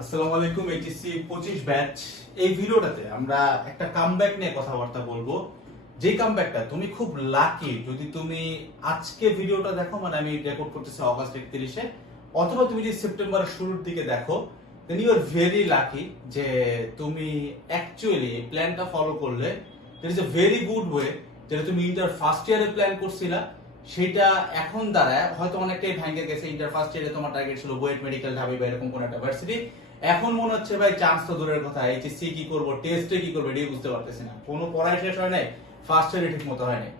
আসসালামু আলাইকুম এইচএসসি পঁচিশ ব্যাচ এই ভিডিওটাতে আমরা একটা কামব্যাক নিয়ে কথাবার্তা বলব। যে কামব্যাকটা তুমি খুব লাকি যদি তুমি আজকে ভিডিওটা দেখো মানে আমি রেকর্ড করতেছি অগস্ট একত্রিশে, অথবা তুমি যদি সেপ্টেম্বরের শুরুর দিকে দেখো then you are very lucky যে তুমি অ্যাকচুয়ালি প্ল্যানটা ফলো করলে। There is a very good way যেটা তুমি ইন্টার ফার্স্ট ইয়ারে প্ল্যান করছিলা, সেটা এখন দাঁড়ায়। হয়তো অনেকটাই ভেঙে গেছে ইন্টার ফার্স্ট ইয়ারে তোমার টার্গেট ছিল বুয়েট মেডিকেল ঢাবি বা এরকম কোন একটা ভার্সিটি এখন মনে হচ্ছে ভাই চান্স তো দূরের কথা এইচএসসি কি করব টেস্টে কি করব, এটাই বুঝতে পারতেছি না। কোনো পড়াই শেষ হয় নাই ফার্স্ট ইয়ারে ঠিক মতো হয় নাই।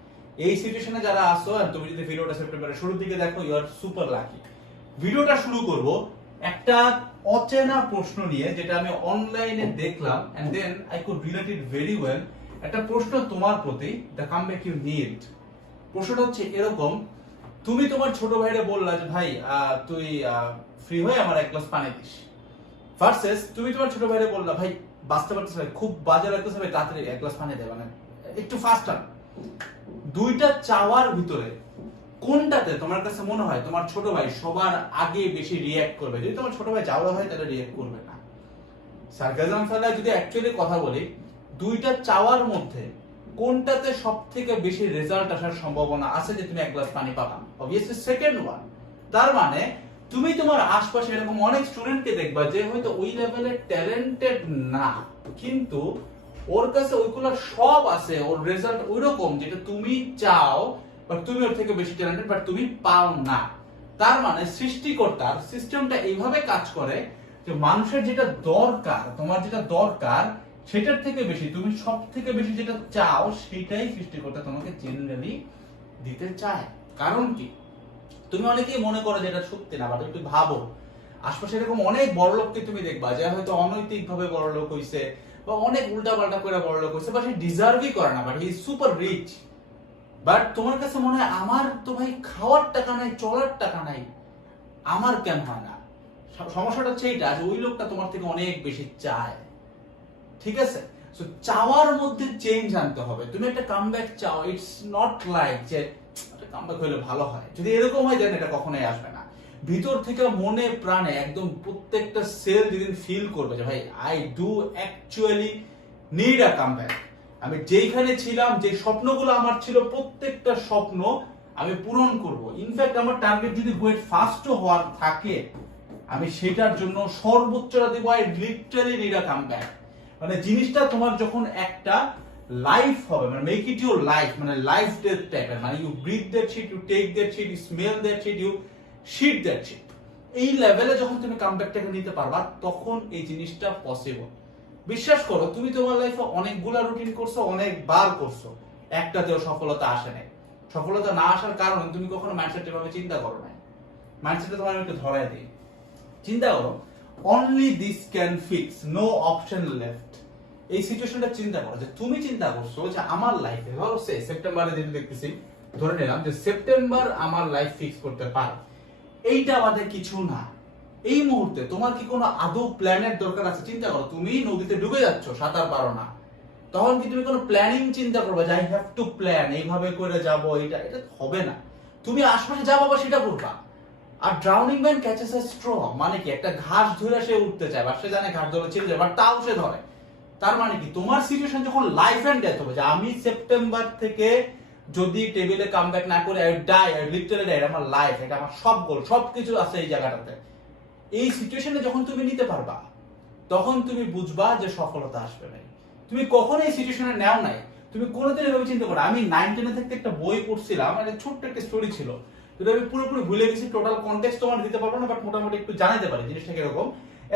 এই সিচুয়েশনে যারা আসো তুমি যদি ভিডিওটা সেপ্টেম্বরের শুরুর দিকে দেখো ইউ আর সুপার লাকি ভিডিওটা শুরু করব একটা অচেনা প্রশ্ন নিয়ে, যেটা আমি অনলাইনে দেখলাম and then I could relate it very well একটা প্রশ্ন তোমার প্রতি the come back you need প্রশ্নটা হচ্ছে এরকম, তুমি তোমার ছোট ভাইরে বললা যে, ভাই তুই ফ্রি হয়ে আমার এক গ্লাস পানি দিস। ভার্সেস তুমি তোমার ছোট ভাইরে বললা, ভাই, বাঁচতে পারতেছে খুব বাজে লাগতেছে, ভাই, তাড়াতাড়ি এক গ্লাস পানি দে মানে একটু ফাস্টার দুইটা চাওয়ার ভিতরে কোনটাতে তোমার কাছে মনে হয় তোমার ছোট ভাই সবার আগে বেশি রিয়্যাক্ট করবে? যদি তোমার ছোট ভাই চাওয়া হয়, তাহলে রিয়্যাক্ট করবে না। সার্কাজম ফেলায় যদি অ্যাকচুয়ালি কথা বলি, দুইটা চাওয়ার মধ্যে কোনটাতে সব থেকে বেশি রেজাল্ট আসার সম্ভাবনা আছে যে তুমি এক গ্লাস পানি পাবা? অবভিয়াসলি সেকেন্ড ওয়ান তার মানে তুমি তোমার আশপাশে এরকম অনেক স্টুডেন্টকে দেখবা যে হয়তো ওই লেভেলের ট্যালেন্টেড না। কিন্তু ওর কাছে ওইগুলো সব আছে, ওর রেজাল্ট ওইরকম যেটা তুমি চাও বাট তুমি ওর থেকে বেশি ট্যালেন্টেড বাট তুমি পাও না। তার মানে সৃষ্টিকর্তার সিস্টেমটা এইভাবে কাজ করে যে মানুষের যেটা দরকার, তোমার যেটা দরকার, সেটার থেকে বেশি, তুমি সব থেকে বেশি যেটা চাও, সেটাই সৃষ্টিকর্তা তোমাকে জেনারেলি দিতে চায়। কারণ কি? তুমি অনেকেই মনে করো যে এটা সত্যি না, বাট একটু ভাবো। আশপাশে এরকম অনেক বড় লোককে তুমি দেখবা, যে হয়তো অনৈতিক ভাবে বড় লোক হইছে, বা অনেক উল্টা পাল্টা করে বড় লোক হইছে বা সে ডিজার্ভই করে না but he super rich but তোমার কাছে মনে হয়, আমার তো ভাই খাওয়ার টাকা নাই, চলার টাকা নাই, আমার কেন হয় না? সমস্যাটা হচ্ছে এইটা, যে ওই লোকটা তোমার থেকে অনেক বেশি চায়। ঠিক আছে? সো চাওয়ার মধ্যে চেঞ্জ আনতে হবে। তুমি একটা কামব্যাক চাও ইটস নট লাইক যে কামব্যাক হলে ভালো হয়। যদি এরকম হয় দেন এটা কখনোই আসবে না। ভিতর থেকে মনে প্রাণে একদম প্রত্যেকটা সেল যেদিন ফিল করবে যে, ভাই I do actually need a comeback আমি যেইখানে ছিলাম, যে স্বপ্নগুলো আমার ছিল, প্রত্যেকটা স্বপ্ন আমি পূরণ করব। ইনফ্যাক্ট আমার টার্গেট যদি বুয়েট ফার্স্টও হওয়ার থাকে, আমি সেটার জন্য সর্বোচ্চটা দেবো I literally need a comeback মানে জিনিসটা তোমার যখন একটা লাইফ হবে মানে মেক ইট ইউর লাইফ মানে লাইফ ডেথ টাইপের মানে you breathe that shit you take that shit you smell that shit you shit that shit এই লেভেলে যখন তুমি কামব্যাকটাকে নিতে পারবা, তখন এই জিনিসটা পসিবল বিশ্বাস করো, তুমি তোমার লাইফে অনেকগুলা রুটিন করছ, অনেকবার করছ, একটাতেও সফলতা আসে নাই। সফলতা না আসার কারণে তুমি কখনো মাইন্ডসেট এভাবে চিন্তা করো নাই। মাইন্ডসেটে তোমার একটু ধরাই দিই। চিন্তা করো only this can fix no option left এই সিচুয়েশনটা চিন্তা করো, যে তুমি চিন্তা করছ যে আমার লাইফে ধরো সে সেপ্টেম্বরে যেটা দেখতেছি, ধরে নিলাম যে সেপ্টেম্বর আমার লাইফ ফিক্স করতে পারে। এইটা আমাদের কিছু না। এই মুহূর্তে তোমার কি কোনো আদৌ প্ল্যানের দরকার আছে? চিন্তা করো, তুমি নদীতে ডুবে যাচ্ছ, সাঁতার পারো না। তখন কি তুমি কোনো প্ল্যানিং চিন্তা করবে যে আই হ্যাভ টু প্ল্যান এইভাবে করে যাব এটা এটা হবে না। তুমি আশপাশে যা বাবা সেটা করবা। আর drowning man catches a straw মানে কি? একটা ঘাস ধরে সে উঠতে চায়, বা সে জানে ঘাস ধরে যায় বাট তাও সে ধরে। তার মানে কি? তোমার সিচুয়েশন যখন লাইফ এন্ড ডেথ হবে, যে আমি সেপ্টেম্বর থেকে যদি টেবিলে কাম ব্যাক না করে I die I literally die আমার লাইফ এটা আমার সব গোল সব কিছু আছে এই জায়গাটাতে। এই সিচুয়েশনে যখন তুমি নিতে পারবা, তখন তুমি বুঝবা যে সফলতা আসবে নাই। তুমি কখনো এই সিচুয়েশনে নেও নাই। তুমি কোনোদিন এভাবে চিন্তা করো আমি নাইন টেনে থেকে একটা বই পড়ছিলাম, একটা ছোট্ট একটা স্টোরি ছিল। যদি আমি পুরোপুরি ভুলে গেছি টোটাল কন্টেক্সট তোমার দিতে পারব না বাট মোটামুটি একটু জানাতে পারি, জিনিসটা কীরকম?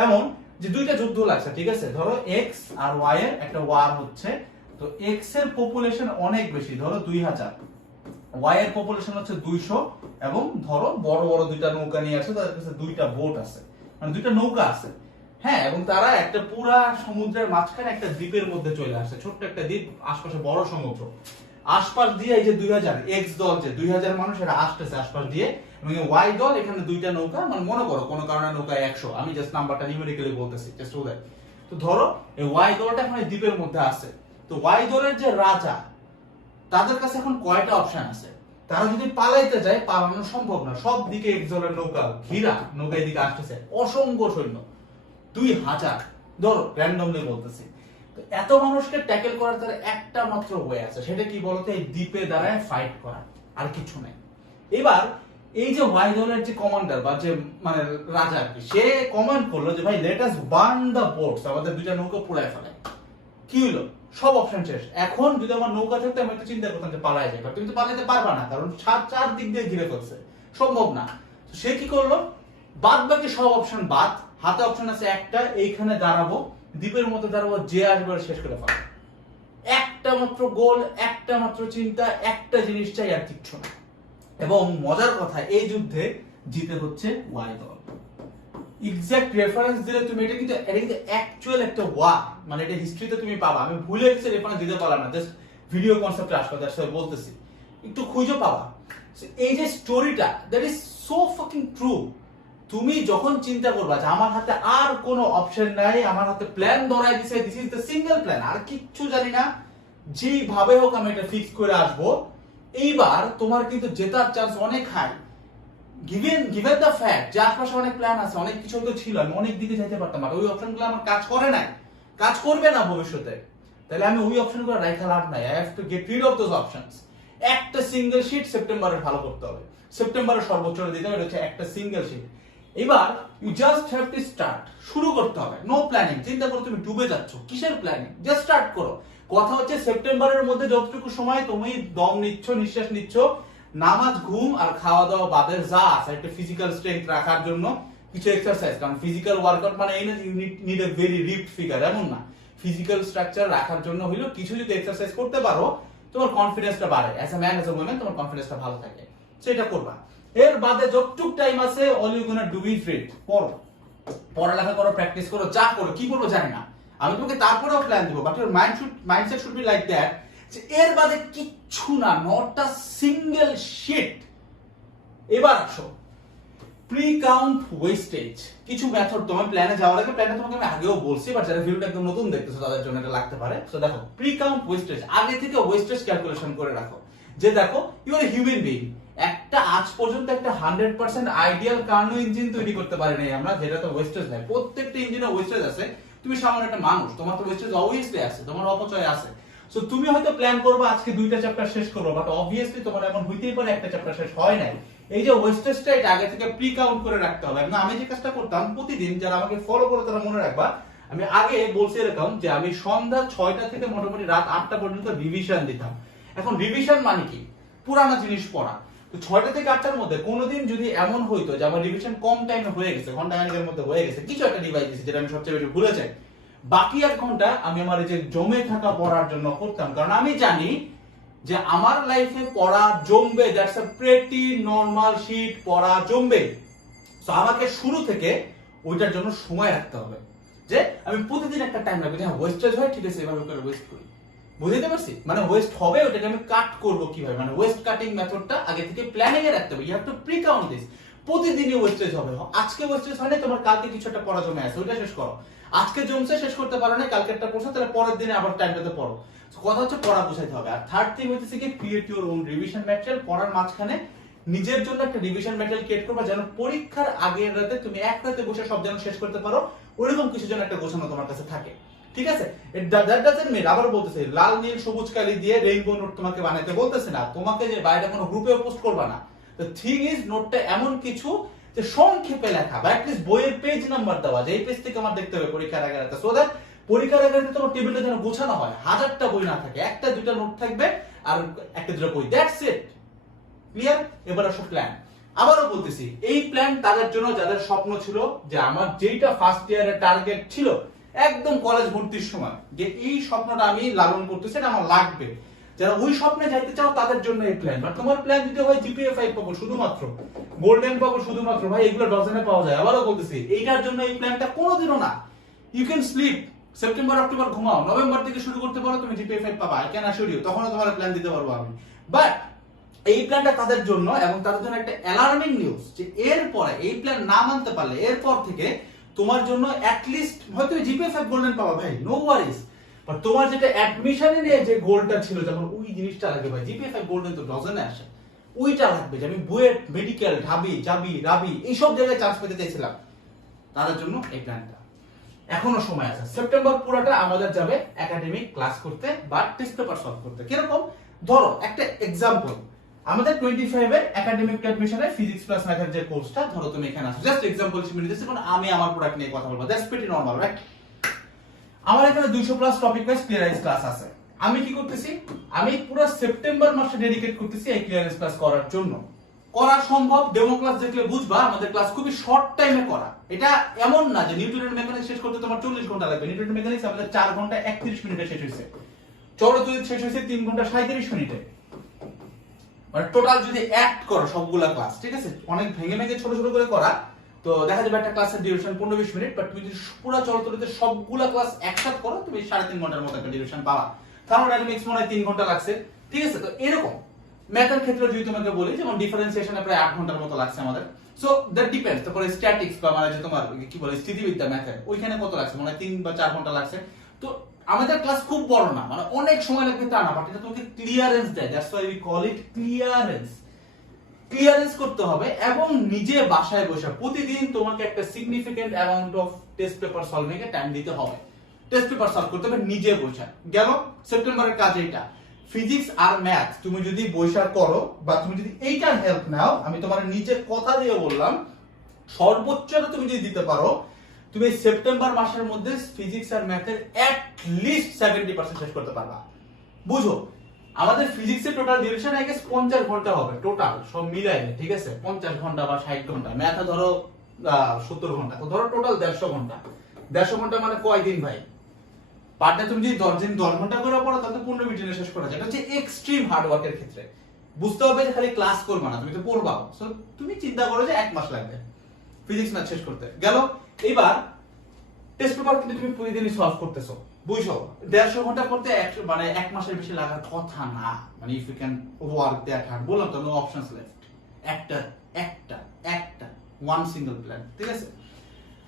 এমন যে দুইটা যুদ্ধ লাগছে, ঠিক আছে? ধরো এক্স আর ওয়াই এর একটা ওয়ার হচ্ছে, তো এক্সের পপুলেশন অনেক বেশি, ধরো দুই হাজার। ওয়াই এর পপুলেশন হচ্ছে দুইশো, এবং ধরো বড় বড় দুইটা নৌকা নিয়ে আসে, তাদের কাছে দুইটা বোট আছে। মানে দুইটা নৌকা আছে। হ্যাঁ এবং তারা একটা পুরা সমুদ্রের মাঝখানে একটা দ্বীপের মধ্যে চলে আসছে ছোট্ট একটা দ্বীপ, আশপাশে বড় সমুদ্র। আশপাশ দিয়ে এই যে দুই হাজার এক্স দল যে দুই হাজার মানুষ, এরা আসতেছে আশপাশ দিয়ে, এবং ওয়াই দল, এখানে দুইটা নৌকা মানে মনে করো, কোনো কারণে নৌকা একশো। আমি জাস্ট নাম্বারটা নিউমেরিক্যালি বলতেছি তো ধরো, এই ওয়াই দলটা এখন দ্বীপের মধ্যে আছে। তো ওয়াই দলের যে রাজা, তাদের কাছে এখন কয়টা অপশন আছে? তারা যদি পালাইতে যায়, পালানো সম্ভব না। সব দিকে এক দলের নৌকা ঘিরা, নৌকা এদিকে আসতেছে। অসংখ্য সৈন্য। দুই হাজার। ধরো র্যান্ডমলি বলতেছি। এত মানুষকে ট্যাকেল করার তার একটা মাত্র ওয়ে আছে, সেটা কি বলতো? এই দ্বীপে দাঁড়ায় ফাইট করা, আর কিছু নেই। এবার এই যে ওয়াই দলের যে কমান্ডার বা যে মানে রাজা আর কি, সে কমান্ড করল যে, ভাই let us burn the boats আমাদের দুইটা নৌকা পুড়ায় ফেলে। কি হলো সব অপশন শেষ। এখন যদি আমার নৌকা থাকতো, আমি একটু চিন্তা করতাম যে, পালাই যায় তুমি তো পালাতে পারবা না, কারণ সাত, চার দিক দিয়ে ঘিরে ফেলছে। সম্ভব না। সে কি করল? বাদ বাকি সব অপশন বাদ। হাতে অপশন আছে একটা, এইখানে দাঁড়াবো। দ্বীপের মধ্যে দাঁড়াবো যে আসবে শেষ করে ফেলব একটা মাত্র গোল একটা মাত্র চিন্তা, একটা জিনিস চাই আর কিচ্ছু না। এবং মজার কথা, এই যুদ্ধে জিতে হচ্ছে ওয়াই দল। এক্সাক্ট রেফারেন্স দিলে তুমি, এটা কিন্তু এটা কিন্তু অ্যাকচুয়াল একটা ওয়া মানে এটা হিস্ট্রিতে তুমি পাবা। আমি ভুলে গেছি রেফারেন্স দিতে পারলাম না জাস্ট ভিডিও কনসেপ্টে আসলে তার সাথে বলতেছি। একটু খুঁজে পাবা। এই যে স্টোরিটা that is so fucking true তুমি যখন চিন্তা করবা যে আমার হাতে আর কোনো অপশন নাই, আমার হাতে প্ল্যান ধরাই দিছে this is the single plan আর কিচ্ছু জানি না যেভাবে হোক আমি এটা ফিক্স করে আসব। এইবার তোমার কিন্তু জেতার চান্স অনেক high given given the fact যে আশপাশে অনেক প্ল্যান আছে, অনেক কিছু তো ছিল, আমি অনেক দিকে যেতে পারতাম আর ওই অপশনগুলো আমার কাজ করে নাই। কাজ করবে না ভবিষ্যতে। তাহলে আমি ওই অপশনগুলো রাখা লাভ নাই। I have to get rid of those options একটা সিঙ্গেল শিট সেপ্টেম্বরে ভালো করতে হবে। সেপ্টেম্বরে সর্বোচ্চ দিতে হবে হচ্ছে একটা সিঙ্গেল শিট এবার you just have to start শুরু করতে হবে। নো প্ল্যানিং চিন্তা করো তুমি ডুবে যাচ্ছ। কিসের প্ল্যানিং জাস্ট স্টার্ট করো। কথা হচ্ছে সেপ্টেম্বরের মধ্যে যতটুকু সময় তুমি দম নিচ্ছ, নিঃশ্বাস নিচ্ছ, নামাজ, ঘুম আর খাওয়া দাওয়া বাদের যা আছে, একটা ফিজিক্যাল স্ট্রেংথ রাখার জন্য কিছু এক্সারসাইজ কারণ ফিজিক্যাল ওয়ার্কআউট মানে এই না you need a very ripped figure এমন না। ফিজিক্যাল স্ট্রাকচার রাখার জন্য হইল কিছু যদি এক্সারসাইজ করতে পারো, তোমার কনফিডেন্সটা বাড়ে। As a man as a woman তোমার কনফিডেন্সটা ভালো থাকে। সেটা করবা। এর বাদে যতটুক টাইম আছে all you gonna do is read পড়ো। পড়ালেখা করো প্র্যাকটিস করো, যা করো, কি করব জানি না। আমি তোমাকে তারপরেও প্ল্যান দিব but your mind should mindset should be like that যে এর বাদে কিচ্ছু না নট আ সিঙ্গেল শিট এবার আসো। প্রি কাউন্ট ওয়েস্টেজ কিছু মেথড তোমার প্ল্যানে যাওয়ার আগে প্ল্যানে তোমাকে আমি আগেও বলছি বাট যারা ভিডিওটা একদম নতুন দেখতেছো, তাদের জন্য এটা লাগতে পারে। সো দেখো প্রি কাউন্ট ওয়েস্টেজ আগে থেকে ওয়েস্টেজ ক্যালকুলেশন করে রাখো। যে দেখো ইউ আর হিউম্যান বিং একটা আজ পর্যন্ত একটা hundred percent ideal Carnot engine তৈরি করতে পারি নাই আমরা, যেটা তো ওয়েস্টেজ নাই। প্রত্যেকটা ইঞ্জিনে ওয়েস্টেজ আছে। তুমি সামান্য একটা মানুষ, তোমার তো ওয়েস্টেজ অবভিয়াসলি আছে, তোমার অপচয় আছে। সো তুমি হয়তো প্ল্যান করবে আজকে দুইটা চ্যাপ্টার শেষ করব বাট অবভিয়াসলি তোমার এমন হইতেই পারে একটা চ্যাপ্টার শেষ হয় নাই। এই যে ওয়েস্টেজটা এটা আগে থেকে প্রি কাউন্ট করে রাখতে হবে। না আমি যে কাজটা করতাম প্রতিদিন, যারা আমাকে ফলো করে তারা মনে রাখবা, আমি আগে বলছি এরকম যে আমি সন্ধ্যা ছয়টা থেকে মোটামুটি রাত আটটা পর্যন্ত রিভিশন দিতাম। এখন রিভিশন মানে কি? পুরানো জিনিস পড়া। তো ছয়টা থেকে আটটার মধ্যে কোনোদিন যদি এমন হইতো যে আমার রিভিশন কম টাইমে হয়ে গেছে, ঘণ্টা খানিকের মধ্যে হয়ে গেছে, কিছু একটা ডিভাইস দিয়েছে যেটা আমি সবচেয়ে বেশি ভুলে যাই, বাকি এক ঘণ্টা আমি আমার যে জমে থাকা পড়ার জন্য করতাম। কারণ আমি জানি যে আমার লাইফে পড়া জমবে that's a pretty normal shit পড়া জমবে। তো আমাকে শুরু থেকে ওইটার জন্য সময় রাখতে হবে। যে আমি প্রতিদিন একটা টাইম রাখব যে হ্যাঁ ওয়েস্টেজ হয়, ঠিক আছে, এভাবে করে ওয়েস্ট করি। বুঝতে পারছি? মানে ওয়েস্ট হবে, ওটাকে আমি কাট করব কীভাবে? মানে ওয়েস্ট কাটিং মেথডটা আগে থেকে প্ল্যানিং এ রাখতে হবে। You have to pre count this প্রতিদিনই ওয়েস্টেজ হবে। আজকে ওয়েস্টেজ হয় না তোমার কালকে কিছু একটা পড়া জমে আছে, ওইটা শেষ করো। আজকে জমছে, শেষ করতে পারো না কালকে একটা পড়ছো, তাহলে পরের দিনে আবার টাইমটাতে পড়ো। কথা হচ্ছে পড়া বুঝাইতে হবে। আর থার্ড থিং হচ্ছে কি create your own revision material পড়ার মাঝখানে নিজের জন্য একটা রিভিশন ম্যাটেরিয়াল ক্রিয়েট করবা, যেন পরীক্ষার আগের রাতে তুমি এক রাতে বসে সব যেন শেষ করতে পারো ওইরকম কিছু যেন একটা গোছানো তোমার কাছে থাকে। ঠিক আছে? দ্যাট আবার বলতেছে, লাল, নীল, সবুজ, কালি দিয়ে রেইনবো নোট তোমাকে বানাইতে বলতেছে না। তোমাকে যে বাইরে কোনো গ্রুপে পোস্ট করবা না। দ্য থিং ইজ নোটটা এমন কিছু যে সংক্ষেপে লেখা, বা অ্যাটলিস্ট বইয়ের পেজ নাম্বার দেওয়া, যে এই পেজ থেকে আমার দেখতে হবে পরীক্ষার আগে সো দ্যাট পরীক্ষার আগে তোমার টেবিলটা যেন গোছানো হয়, হাজারটা বই না থাকে, একটা, দুইটা নোট থাকবে, আর একটা দুটো বই। দ্যাটস ইট ক্লিয়ার এবার আসো প্ল্যান আবারও বলতেছি, এই প্ল্যান তাদের জন্য যাদের স্বপ্ন ছিল যে আমার যেইটা ফার্স্ট ইয়ারের টার্গেট ছিল একদম কলেজ ভর্তির সময় যে এই স্বপ্নটা আমি লালন করতেছি, এটা আমার লাগবে। যারা ওই স্বপ্নে যাইতে চাও, তাদের জন্য এই প্ল্যান বাট তোমার প্ল্যান যদি হয় জিপিএ ফাইভ পাবো শুধুমাত্র। গোল্ডেন পাবো শুধুমাত্র। ভাই, এগুলো ডজনে পাওয়া যায়। আবারও বলতেছি, এইটার জন্য এই প্ল্যানটা কোনোদিনও না। You can sleep September October ঘুমাও। নভেম্বর থেকে শুরু করতে পারো, তুমি জিপিএ ফাইভ পাবা। আই ক্যান ইউ তখনও তোমার প্ল্যান দিতে পারব আমি। বাট এই প্ল্যানটা তাদের জন্য এবং তাদের জন্য একটা অ্যালার্মিং নিউজ যে এরপরে, এই প্ল্যান না মানতে পারলে, এরপর থেকে তোমার জন্য অ্যাটলিস্ট হয়তো জিপিএ ফাইভ গোল্ডেন পাবা ভাই নো ওয়ারিস বাট তোমার যেটা অ্যাডমিশনে নিয়ে যে গোলটা ছিল, যেমন ওই জিনিসটা লাগে ভাই জিপিএ ফাইভ গোল্ডেন তো ডজনে আসে। ওইটা লাগবে যে আমি বুয়েট মেডিকেল ঢাবি, জাবি, রাবি, এইসব জায়গায় চান্স পেতে চাইছিলাম। তাদের জন্য এই প্ল্যানটা এখনও সময় আছে। সেপ্টেম্বর পুরোটা আমাদের যাবে একাডেমিক ক্লাস করতে বা টেস্ট পেপার সলভ করতে। কীরকম? ধরো, একটা এক্সাম্পল আমাদের টোয়েন্টি ফাইভ এর একাডেমিক অ্যাডমিশনে ফিজিক্স প্লাস ম্যাথের যে কোর্সটা ধরো তুমি এখানে আসো। জাস্ট এক্সাম্পল হিসেবে নিতেছি কারণ আমি আমার প্রোডাক্ট নিয়ে কথা বলব। দ্যাটস প্রিটি নরমাল রাইট আমার এখানে 200 plus topic wise clearance class আছে। আমি কি করতেছি? আমি পুরো সেপ্টেম্বর মাসে ডেডিকেট করতেছি এই ক্লিয়ারেন্স ক্লাস করার জন্য। করা সম্ভব ডেমো ক্লাস দেখলে বুঝবা, আমাদের ক্লাস খুবই শর্ট টাইমে করা। এটা এমন না যে নিউটনের মেকানিক্স শেষ করতে তোমার চল্লিশ ঘণ্টা লাগবে। নিউটনের মেকানিক্স আমাদের চার ঘণ্টা একত্রিশ মিনিটে শেষ হয়েছে। চরতরিত শেষ হয়েছে তিন ঘণ্টা সাঁত্রিশ মিনিটে। মানে টোটাল যদি অ্যাক্ট করো সবগুলা ক্লাস ঠিক আছে? অনেক ভেঙে ভেঙে ছোট ছোট করে করা, তো দেখা যাবে একটা ক্লাসের ডিউরেশন পনেরো বিশ মিনিট বাট তুমি যদি পুরো চলতরিতে সবগুলা ক্লাস একসাথে করো, তুমি সাড়ে তিন ঘণ্টার মতো একটা ডিউরেশন পাবা। থার্মোডাইনামিক্স মনে হয় তিন ঘণ্টা লাগছে, ঠিক আছে? তো এরকম। ম্যাথের ক্ষেত্রে যদি তোমাকে বলি, যেমন ডিফারেন্সিয়েশনে প্রায় আট ঘণ্টার মতো লাগছে আমাদের। সো দ্যাট ডিপেন্ডস তারপরে স্ট্যাটিক্স বা মানে যে তোমার, কি বলে, স্থিতিবিদ্যা ম্যাথের ওইখানে কত লাগছে? মানে তিন বা চার ঘণ্টা লাগছে। তো আমাদের ক্লাস খুব বড় না মানে অনেক সময় লাগবে তা না বাট এটা তোমাকে ক্লিয়ারেন্স দেয় that's why we call it clearance clearance করতে হবে এবং নিজে বাসায় বসে প্রতিদিন তোমাকে একটা significant amount of test paper solving A time দিতে হবে। টেস্ট পেপার সলভ করতে হবে নিজে বসে। গেল সেপ্টেম্বরের কাজ এটা ফিজিক্স আর ম্যাথ তুমি যদি বৈশা করো বা তুমি যদি এইটার হেল্প নাও, আমি তোমার নিজে কথা দিয়ে বললাম, সর্বোচ্চটা তুমি যদি দিতে পারো তুমি সেপ্টেম্বর মাসের মধ্যে ফিজিক্স আর ম্যাথের অ্যাট লিস্ট সেভেন্টি পার্সেন্ট শেষ করতে পারবা। বুঝো? আমাদের ফিজিক্সের টোটাল ডিউরেশন আই গেস পঞ্চাশ ঘণ্টা হবে টোটাল সব মিলাই ঠিক আছে? পঞ্চাশ ঘণ্টা বা ষাট ঘণ্টা। ম্যাথে ধরো সত্তর ঘণ্টা। তো ধরো টোটাল দেড়শো ঘণ্টা। দেড়শো ঘণ্টা মানে কয় দিন ভাই পার তুমি যদি দশ দিন, দশ ঘণ্টা করে পড়ো, তাহলে পনেরো মিনিটে শেষ করা যায়। এটা হচ্ছে এক্সট্রিম হার্ড ওয়ার্কের ক্ষেত্রে। বুঝতে হবে যে খালি ক্লাস করবে না, তুমি তো পড়বাও। তুমি চিন্তা করো যে এক মাস লাগবে। ফিজিক্স ম্যাথ শেষ করতে। গেল? এবার টেস্ট পেপার কিন্তু তুমি প্রতিদিনই সলভ করতেছো, বুঝছ? দেড়শো ঘণ্টা করতে একশো মানে এক মাসের বেশি লাগার কথা না। মানে if you can work that hard বললাম তো নো অপশনস লেফট একটা একটা একটা ওয়ান সিঙ্গেল প্ল্যান ঠিক আছে?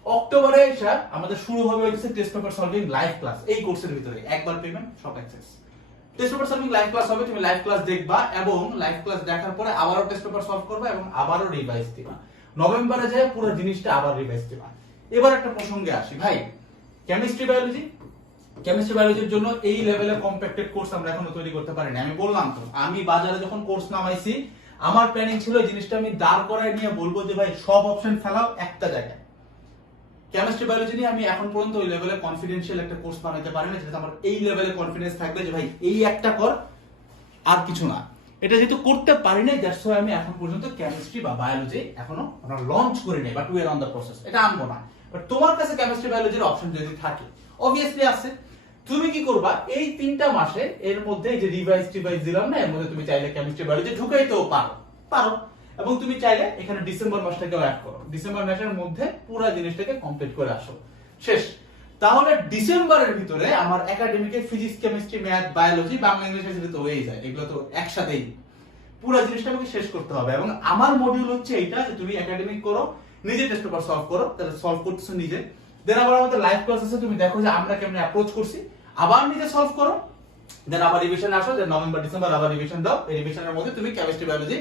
অক্টোবরে এসে আমাদের শুরু হবে হচ্ছে test paper solving live class এই কোর্সের ভিতরে। একবার পেমেন্ট সব access test paper solving live class হবে, তুমি লাইভ ক্লাস দেখবা এবং লাইভ ক্লাস দেখার পরে আবারও টেস্ট পেপার সলভ করবা এবং আবারও রিভাইজ দিবা। নভেম্বরে যায় পুরো জিনিসটা আবার রিভাইজ দিবা। এবার একটা প্রসঙ্গে আসি। ভাই কেমিস্ট্রি বায়োলজি কেমিস্ট্রি বায়োলজির জন্য এই লেভেলের কম্প্যাক্টেড কোর্স আমরা এখনও তৈরি করতে পারিনি। আমি বললাম তো, আমি বাজারে যখন কোর্স নামাইছি, আমার প্ল্যানিং ছিল জিনিসটা আমি দাঁড় করায় নিয়ে বলব যে, ভাই, সব অপশন ফেলাও একটা জায়গায়। কেমিস্ট্রি বায়োলজি নিয়ে আমি এখন পর্যন্ত ওই লেভেলে কনফিডেন্সিয়াল একটা কোর্স বানাতে পারি না যেটা আমার এই লেভেলে কনফিডেন্স থাকবে যে, ভাই, এই একটা কর, আর কিছু না। এটা যেহেতু করতে পারি নাই দ্যাটস আমি এখন পর্যন্ত কেমিস্ট্রি বা বায়োলজি এখনও আমরা লঞ্চ করি নাই but we are on the process এটা আনব না। তোমার কাছে কেমিস্ট্রি বায়োলজির অপশন যদি থাকে অবভিয়াসলি আছে। তুমি কি করবা? এই তিনটা মাসে এর মধ্যে যে রিভাইজ টিভাইজ দিলাম না, এর মধ্যে তুমি চাইলে কেমিস্ট্রি বায়োলজি ঢুকাইতেও পারো। পারো। এবং তুমি চাইলে এখানে ডিসেম্বর মাসটাকেও অ্যাড করো। ডিসেম্বর মাসের মধ্যে পুরো জিনিসটাকে কমপ্লিট করে আসো। শেষ। তাহলে ডিসেম্বরের ভিতরে আমার একাডেমিকে physics chemistry math biology Bangla, English সেটা তো হয়েই যায়। এগুলো তো একসাথেই। পুরো জিনিসটা আমাকে শেষ করতে হবে। এবং আমার মডিউল হচ্ছে এইটা যে তুমি একাডেমিক করো নিজে টেস্ট পেপার সলভ করো, তাহলে সলভ করতেছো নিজে। দেন আবার আমাদের লাইভ ক্লাস আছে, তুমি দেখো যে আমরা কেমন অ্যাপ্রোচ করছি। আবার নিজে সলভ করো। দেন আবার রিভিশন আসো যে নভেম্বর ডিসেম্বর আবার রিভিশন দাও। এই রিভিশনের মধ্যে তুমি কেমিস্ট্রি বায়োলজি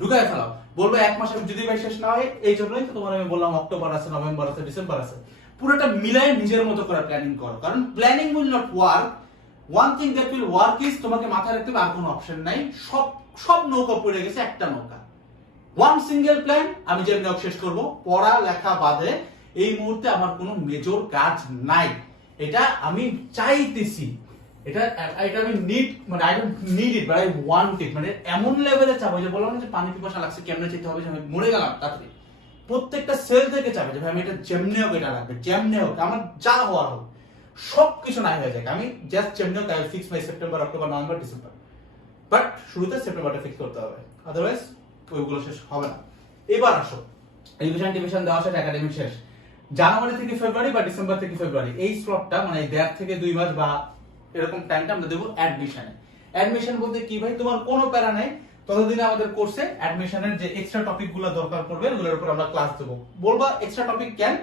ঢুকায় ফেলাও। বলব এক মাসে যদি ভাই শেষ না হয়, এই জন্যই তো তোমার আমি বললাম অক্টোবর আছে নভেম্বর আছে ডিসেম্বর আছে। পুরোটা মিলাই নিজের মতো করে প্ল্যানিং করো। কারণ planning will not work one thing that will work is তোমাকে মাথায় রাখতে হবে, আর কোনো অপশন নাই। সব সব নৌকা পড়ে গেছে, একটা নৌকা। ওয়ান সিঙ্গেল প্ল্যান আমি যেমনি হোক শেষ করব। পড়া লেখা বাদে এই মুহূর্তে আমার কোনো মেজর কাজ নাই। এটা আমি চাইতেছি। এটা এটা আমি নিড মানে I don't need it but I want it মানে এমন লেভেলে চাবো যে বললাম যে পানি পিপাসা লাগছে, কেমনে যেতে হবে যে আমি মরে গেলাম তাড়াতাড়ি। প্রত্যেকটা সেল থেকে চাবে যে ভাই, আমি এটা যেমনি হোক এটা লাগবে, যেমনি হোক, আমার যা হওয়ার হোক সব কিছু নাই হয়ে যায় আমি জাস্ট যেমনি হোক I fix my September October November December but শুরুতে সেপ্টেম্বরটা ফিক্স করতে হবে। আদারওয়াইজ ওইগুলো শেষ হবে না। এবার আসো। রিভিশন টিভিশন দেওয়া শেষ একাডেমিক শেষ। জানুয়ারি থেকে ফেব্রুয়ারি বা ডিসেম্বর থেকে ফেব্রুয়ারি এই স্লটটা মানে দেড় থেকে দুই মাস বা এরকম টাইমটা আমরা দেবো অ্যাডমিশনে অ্যাডমিশন বলতে কি ভাই? তোমার কোনো প্যারা নেই। ততদিনে আমাদের কোর্সে অ্যাডমিশনের যে এক্সট্রা টপিকগুলো দরকার পড়বে, ওগুলোর উপর আমরা ক্লাস দেবো। বলবা এক্সট্রা টপিক কেন?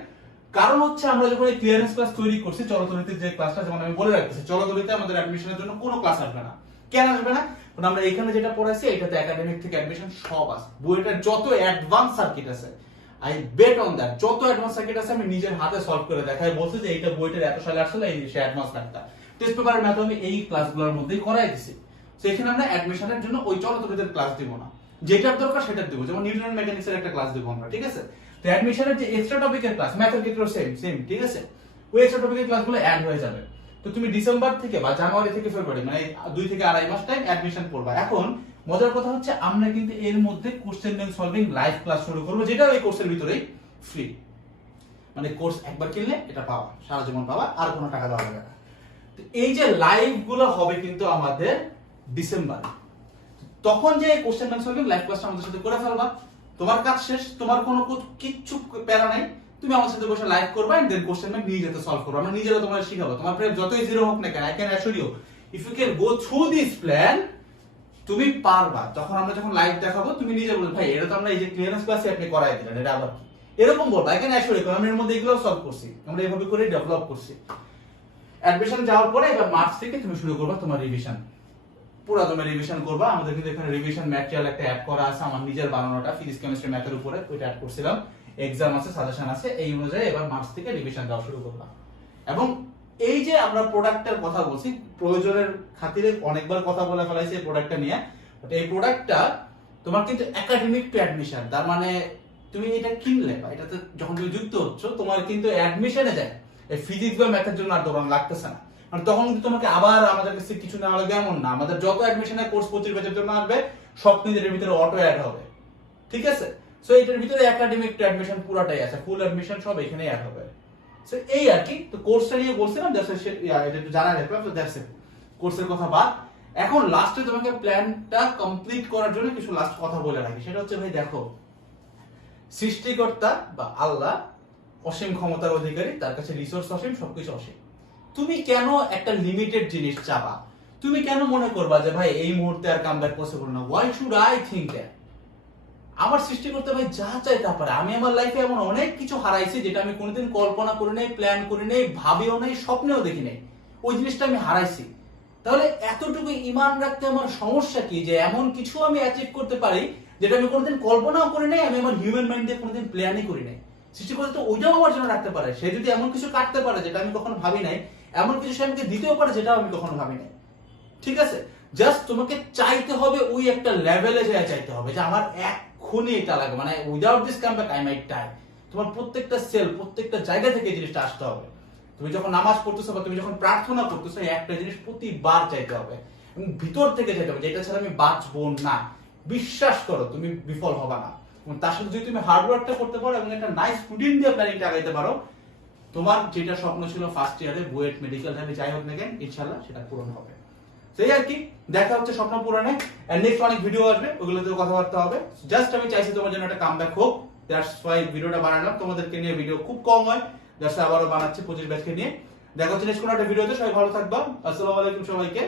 কারণ হচ্ছে আমরা যখন এই ক্লিয়ারেন্স ক্লাস তৈরি করছি, চলতলিতে যে ক্লাসটা যেমন আমি বলে রাখতেছি, চলতলিতে আমাদের অ্যাডমিশনের জন্য কোনো ক্লাস আসবে না। কেন আসবে না? কারণ আমরা এখানে যেটা পড়াইছি একাডেমিক থেকে অ্যাডমিশন সব আছে। বইটার যত অ্যাডভান্স সার্কিট আছে আই বেট অন দ্যাট যত অ্যাডভান্স সার্কিট আছে আমি নিজের হাতে সলভ করে দেখাই। যে এইটা বইটার এত সালে আসলে এই সে অ্যাডভান্স টেস্ট পেপারের আমি এই ক্লাসগুলোর মধ্যেই করাই দিছি। তো এখানে আমরা অ্যাডমিশনের জন্য ওই চলতবিদের ক্লাস দিব না। যেটার দরকার সেটা দিব। যেমন নিউটন মেকানিক্স একটা ক্লাস দিব আমরা, ঠিক আছে? তো অ্যাডমিশনের যে এক্সট্রা টপিকের ক্লাস ম্যাথের সেম সেম ঠিক আছে? ওই এক্সট্রা টপিকের ক্লাসগুলো অ্যাড হয়ে যাবে। তো তুমি ডিসেম্বর থেকে বা জানুয়ারি থেকে ফেব্রুয়ারি মানে দুই থেকে আড়াই মাস টাইম অ্যাডমিশন করবা এখন মজার কথা হচ্ছে আমরা কিন্তু এর মধ্যে question bank solving live class শুরু করব, যেটা ওই কোর্সের ভিতরেই ফ্রি মানে কোর্স একবার কিনলে এটা পাওয়া সারা জীবন পাওয়া আর কোনো টাকা দেওয়া লাগবে না। এই যে লাইভগুলো হবে কিন্তু আমাদের ডিসেম্বরে। তখন যে কোশ্চেন ব্যাংক সলভিং লাইভ ক্লাসটা আমাদের সাথে করে ফেলবা। তোমার কাজ শেষ, তোমার কোনো কিচ্ছু প্যারা নাই। তুমি আমার সাথে বসে লাইভ করবা এন্ড দেন কোশ্চেন ব্যাংক নিজে যেতে সলভ করব। আমরা নিজেরা তোমার শিখাবো। তোমার প্রেম যতই জিরো হোক না কেন I can assure you if you can go through this plan তুমি পারবা। যখন আমরা যখন লাইভ দেখাবো, তুমি নিজে বলবে, ভাই, এটা তো আমরা এই যে ক্লিয়ারেন্স ক্লাসে আপনি করাই দিলেন, এটা আবার এরকম বলব। আই ক্যান অ্যাসুর ইউ আমরা এর মধ্যে এগুলো সলভ করছি। আমরা এভাবে করে ডেভেলপ করছি। অ্যাডমিশন যাওয়ার পরে এবার মার্চ থেকে তুমি শুরু করবা তোমার রিভিশন পুরো তুমি রিভিশন করবা। আমাদের কিন্তু এখানে রিভিশন ম্যাটেরিয়াল একটা অ্যাড করা আছে। আমার নিজের বানানোটা ফিজিক্স কেমিস্ট্রি ম্যাথের উপরে, ওইটা অ্যাড করছিলাম। এক্সাম আছে সাজেশন আছে, এই অনুযায়ী এবার মার্চ থেকে রিভিশন দেওয়া শুরু করলাম। এবং এই যে আমরা প্রোডাক্টের কথা বলছি, প্রয়োজনের খাতিরে অনেকবার কথা বলে ফেলাইছি প্রোডাক্টটা নিয়ে এই প্রোডাক্টটা তোমার কিন্তু একাডেমিক টু অ্যাডমিশন তার মানে তুমি এটা কিনলে বা এটাতে যখন তুমি যুক্ত হচ্ছ, তোমার কিন্তু অ্যাডমিশনে যায়। এই ফিজিক্স বা ম্যাথের জন্য আর দৌড়ানো লাগতেছে না। মানে তখন কিন্তু তোমাকে আবার আমাদের কাছে কিছু নেওয়া লাগবে এমন না। আমাদের যত অ্যাডমিশনের কোর্স পঁচিশ বছরের জন্য আসবে, সব এর ভিতরে অটো অ্যাড হবে। ঠিক আছে? সো এটার ভিতরে একাডেমিক অ্যাডমিশন পুরোটাই আছে ফুল অ্যাডমিশন সব এখানেই অ্যাড হবে। সো এই আর কি, তো কোর্সটা নিয়ে বলছিলাম এটা একটু জানা রাখলাম তো দ্যাটস ইট কোর্সের কথা বাদ। এখন লাস্টে তোমাকে প্ল্যানটা কমপ্লিট করার জন্য কিছু লাস্ট কথা বলে রাখি। সেটা হচ্ছে, ভাই, দেখো, সৃষ্টিকর্তা বা আল্লাহ অসীম ক্ষমতার অধিকারী, তার কাছে রিসোর্স অসীম, সবকিছু অসীম। তুমি কেন একটা লিমিটেড জিনিস চাবা? তুমি কেন মনে করবা যে, ভাই, এই মুহূর্তে আর কাম ব্যাক পসিবল না? Why should I think that আমার সৃষ্টি করতে ভাই যা চাই তা পারে। আমি আমার লাইফে এমন অনেক কিছু হারাইছি যেটা আমি কোনোদিন কল্পনা করি নাই প্ল্যান করি নাই, ভাবিও নাই, স্বপ্নেও দেখি নাই। ওই জিনিসটা আমি হারাইছি। তাহলে এতটুকু ইমান রাখতে আমার সমস্যা কি? যে এমন কিছু আমি অ্যাচিভ করতে পারি যেটা আমি কোনোদিন কল্পনাও করি নাই, আমি আমার হিউম্যান মাইন্ড দিয়ে কোনোদিন প্ল্যানই করি নাই। সৃষ্টি করতে ওইটাও আমার জন্য রাখতে পারে। সে যদি এমন কিছু কাটতে পারে যেটা আমি কখনো ভাবি নাই, এমন কিছু সে আমাকে দিতেও পারে যেটাও আমি কখনো ভাবি নাই। ঠিক আছে? জাস্ট তোমাকে চাইতে হবে ওই একটা লেভেলে যায় চাইতে হবে যে আমার এক্ষুনি এটা লাগে। মানে without this come back I might tie তোমার প্রত্যেকটা সেল প্রত্যেকটা জায়গা থেকে এই জিনিসটা আসতে হবে। তুমি যখন নামাজ পড়তেছো বা তুমি যখন প্রার্থনা করতেছো একটা জিনিস প্রতিবার চাইতে হবে। এবং ভিতর থেকে চাইতে হবে যেটা ছাড়া আমি বাঁচবো না। বিশ্বাস করো, তুমি বিফল হবে না। এবং তার সাথে যদি তুমি হার্ডওয়ার্কটা করতে পারো এবং একটা নাইস রুটিন দিয়ে প্ল্যানিংটা আগাইতে পারো, তোমার যেটা স্বপ্ন ছিল ফার্স্ট ইয়ারে বুয়েট মেডিকেল লাইনে যাই হোক না কেন ইনশাল্লাহ সেটা পূরণ হবে। সেই আর কি, দেখা হচ্ছে স্বপ্ন পূরণে নেক্সট অনেক ভিডিও আসবে ওগুলোতে কথাবার্তা হবে। জাস্ট আমি চাইছি তোমার জন্য একটা কামব্যাক হোক দ্যাটস ওয়াই ভিডিওটা বানালাম। তোমাদেরকে নিয়ে ভিডিও খুব কম হয় জাস্ট আবারও বানাচ্ছি পঁচিশ ব্যাচকে নিয়ে। দেখা হচ্ছে নেক্সট কোনো একটা ভিডিওতে সবাই ভালো থাকবা। আসসালামু আলাইকুম সবাইকে।